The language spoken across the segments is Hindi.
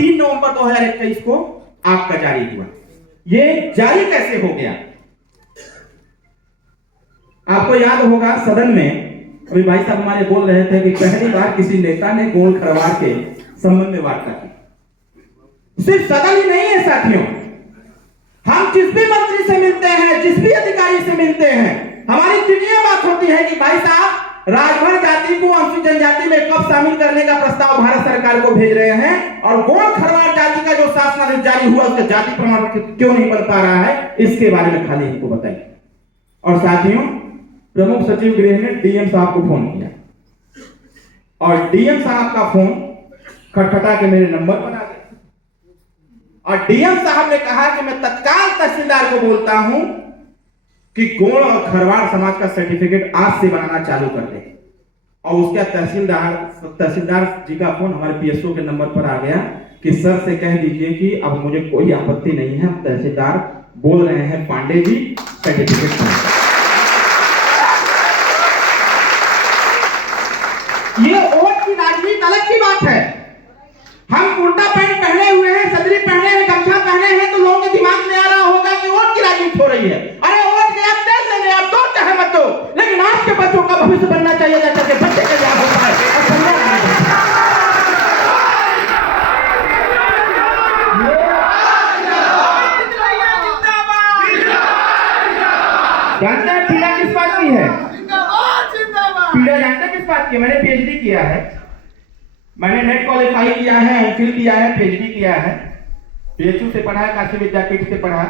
3 नवंबर 2021 को आपका जारी हुआ। ये जारी कैसे हो गया? आपको याद होगा सदन में अभी भाई साहब हमारे बोल रहे थे कि पहली बार किसी नेता ने गोंड खरवार के संबंध में वार्ता की। सिर्फ सदन ही नहीं है साथियों, हम जिस भी मंत्री से मिलते हैं, जिस भी अधिकारी से मिलते हैं, हमारी चिड़िया बात होती है कि भाई साहब राजभर जाति को अनुसूचित जनजाति में कब शामिल करने का प्रस्ताव भारत सरकार को भेज रहे हैं, और गोंड खरवार जाति का जो शासनादेश जारी हुआ उसका जाति प्रमाण पत्र क्यों नहीं बन पा रहा है, इसके बारे में खाली हमको बताइए। और साथियों, प्रमुख सचिव गृह ने डीएम साहब को फोन किया और डीएम साहब का फोन खटखटा के मेरे नंबर पर आ गया और डीएम साहब ने कहा कि मैं तत्काल तहसीलदार को बोलता हूं कि गोंड और खरवार समाज का सर्टिफिकेट आज से बनाना चालू कर दे। और उसका तहसीलदार जी का फोन हमारे पीएसओ के नंबर पर आ गया कि सर से कह दीजिए कि अब मुझे कोई आपत्ति नहीं है, तहसीलदार बोल रहे हैं पांडे जी सर्टिफिकेट। ये वोट की राजनीति अलग की बात है। हम कुर्ता पैंट पहने हुए हैं, सदरी पहने हैं, गमछा पहने हैं, तो लोगों के दिमाग में आ रहा होगा कि वोट की राजनीति हो रही है। अरे वोट के आप दे लेंगे, आप दो चाहे मत दो, लेकिन आपके बच्चों का भविष्य बनना चाहिए, जैसा कि बच्चे का क्या होता है। जानते हैं पीड़ा किस बात की है? पीड़ा जानते हैं किस बात की? मैंने पीएचडी किया है, मैंने नेट क्वालिफाई किया है, एमफिल किया है, पीएचडी किया है, पीएचयू से पढ़ा है, काशी विद्यापीठ से पढ़ा,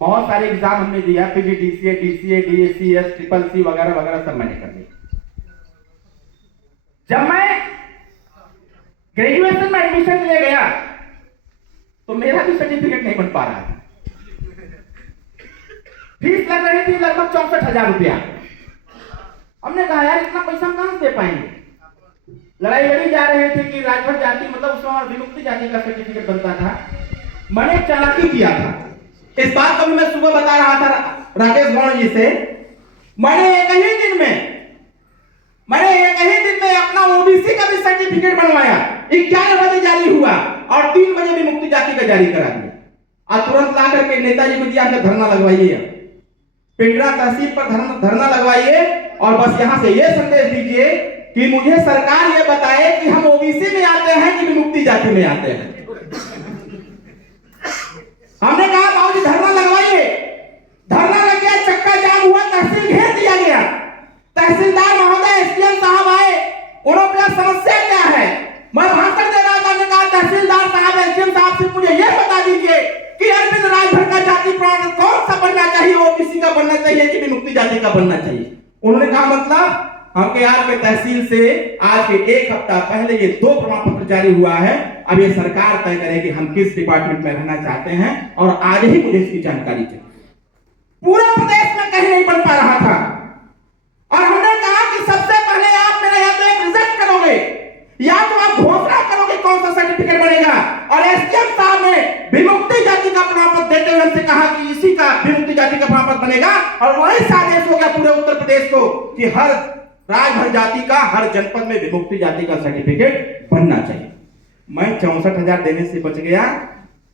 बहुत सारे एग्जाम हमने दिया, पीजीडीसीए, डीसीए, डीएससीएस, ट्रिपल सी वगैरह वगैरह सब मैंने कर लिया। जब मैं ग्रेजुएशन में एडमिशन ले गया तो मेरा भी सर्टिफिकेट नहीं बन पा रहा था। फीस लग रही थी लगभग 64,000 रुपया। हमने कहा यार इतना पैसा हम कहां से दे पाएंगे। लड़ाई लड़ी जा रहे थे कि राजभर जाति मतलब उसमें विमुक्ति जाति का सर्टिफिकेट बनता था। मैंने चालाकी किया था, इस बात को भी मैं सुबह बता रहा था राकेश गौड़ जी से। मैंने एक ही दिन में अपना ओबीसी का भी सर्टिफिकेट बनवाया। 11 बजे जारी हुआ और 3 बजे भी मुक्ति जाति का जारी करा दिया और तुरंत ला करके नेताजी को दिया कि धरना लगवाइए, पिंडरा तहसील पर धरना लगवाइए और बस यहां से यह संदेश दीजिए कि मुझे सरकार यह बताए कि हम ओबीसी में आते हैं कि विमुक्ति जाति में आते हैं। हमने कहा बाबूजी धरना लगवाइए। धरना लग गया, चक्का जाम हुआ, तहसील घेर दिया गया। तहसीलदार महोदय, एसडीएम साहब आए, उन्होंने समस्या क्या है, मैं भाषण दे रहा था, मैंने कहा तहसीलदार साहब, एसडीएम साहब से मुझे यह बता दीजिए कि अरविंद राजभर का जाति प्रमाण कौन सा बनना चाहिए, ओबीसी का बनना चाहिए कि विमुक्ति जाति का बनना चाहिए। उन्होंने कहा मतलब हमके यहाँ के तहसील से आज के 1 हफ्ता पहले ये 2 प्रमाण पत्र जारी हुआ है। अब ये सरकार तय करे कि हम किस डिपार्टमेंट में रहना चाहते हैं और आज ही मुझे इसकी जानकारी चाहिए। पूरे प्रदेश में कहीं नहीं बन पा रहा था और हमने कहा कि सबसे पहले आप मेरे यहाँ पे एक रिजेक्ट करोगे या तो आप घोषणा करोगे कौन सा सर्टिफिकेट बनेगा। और एसडीएम साहब ने विमुक्ति जाति का प्रमाण पत्र देते हुए हमसे कहा कि इसी का विमुक्ति जाति का प्रमाण पत्र बनेगा और वही आदेश हो गया पूरे उत्तर प्रदेश को कि हर राजभर जाति का हर जनपद में विमुक्ति जाति का सर्टिफिकेट बनना चाहिए। मैं 64,000 देने से बच गया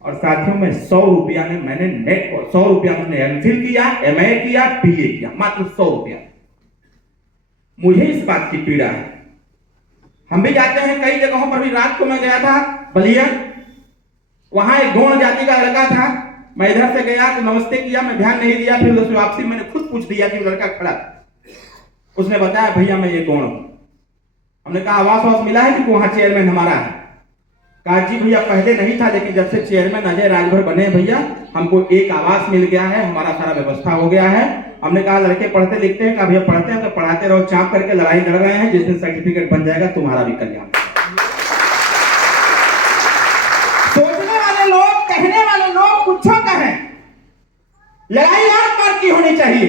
और साथियों में 100 रुपया में मैंने नेट 100 रुपया मैंने एमफिल किया, एमए किया, बीए किया, मात्र 100 रुपया। मुझे इस बात की पीड़ा है। हम भी जाते हैं कई जगहों पर भी। रात को मैं गया था बलिया, वहां एक गोंड जाति का लड़का था। मैं इधर से गया तो नमस्ते किया, मैं ध्यान नहीं दिया, फिर उससे वापसी मैंने खुद पूछ दिया कि लड़का खड़ा था। उसने बताया भैया मैं ये गोंड हूं। हमने कहा आवास मिला है कि वहां चेयरमैन हमारा है? कहा जी भैया पहले नहीं था, लेकिन जब से चेयरमैन अजय राजभर बने भैया हमको एक आवास मिल गया है, हमारा सारा व्यवस्था हो गया है। हमने कहा लड़के पढ़ते लिखते हैं? कहा भैया पढ़ते हैं तो पढ़ाते रहो, चाप करके लड़ाई लड़ रहे हैं, जिस दिन सर्टिफिकेट बन जाएगा तुम्हारा भी कल्याण। सोचने वाले लोग, कहने वाले लोग कुछ कहें, लड़ाई और पार की होनी चाहिए।